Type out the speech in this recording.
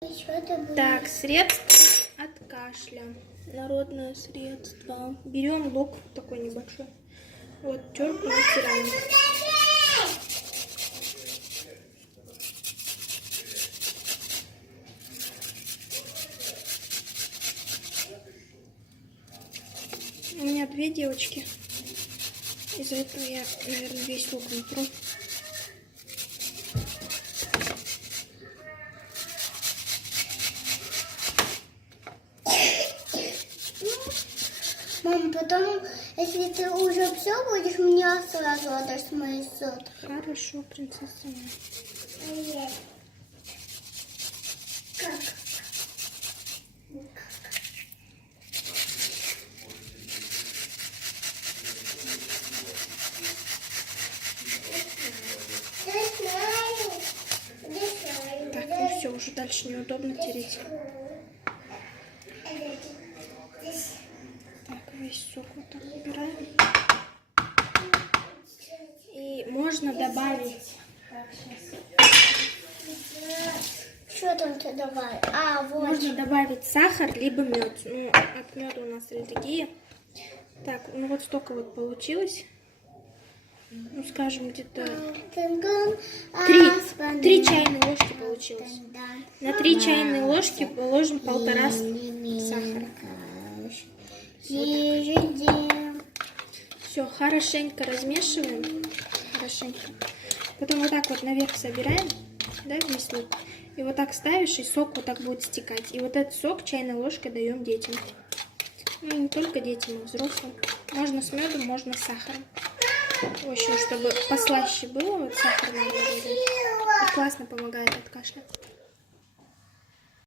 Так, средство от кашля. Народное средство. Берем лук такой небольшой. Вот, терку натираем. У меня 2 девочки. Из-за этого я, наверное, весь лук натру. Мам, потом, если ты уже все будешь, мне сразу отдашь мои сотки. Хорошо, принцесса моя. Как? Так, ну все, уже дальше неудобно тереть. Так, весь сок вот так убираем. И можно добавить... Так, Что там ты добавил? А, вот. можно добавить сахар, либо мед. Ну, от меда у нас аллергия. Так, ну вот столько вот получилось. Ну, скажем, где-то 3 чайные ложки получилось. На 3 чайные ложки положим 1,5 сахара. Все, хорошенько размешиваем. Хорошенько. Потом вот так вот наверх собираем, да, весь лук. И вот так ставишь, и сок вот так будет стекать. И вот этот сок чайной ложкой даем детям. Ну, не только детям, а взрослым. Можно с медом, можно с сахаром. В общем, чтобы послаще было, вот сахар надо добавить. И классно помогает от кашля.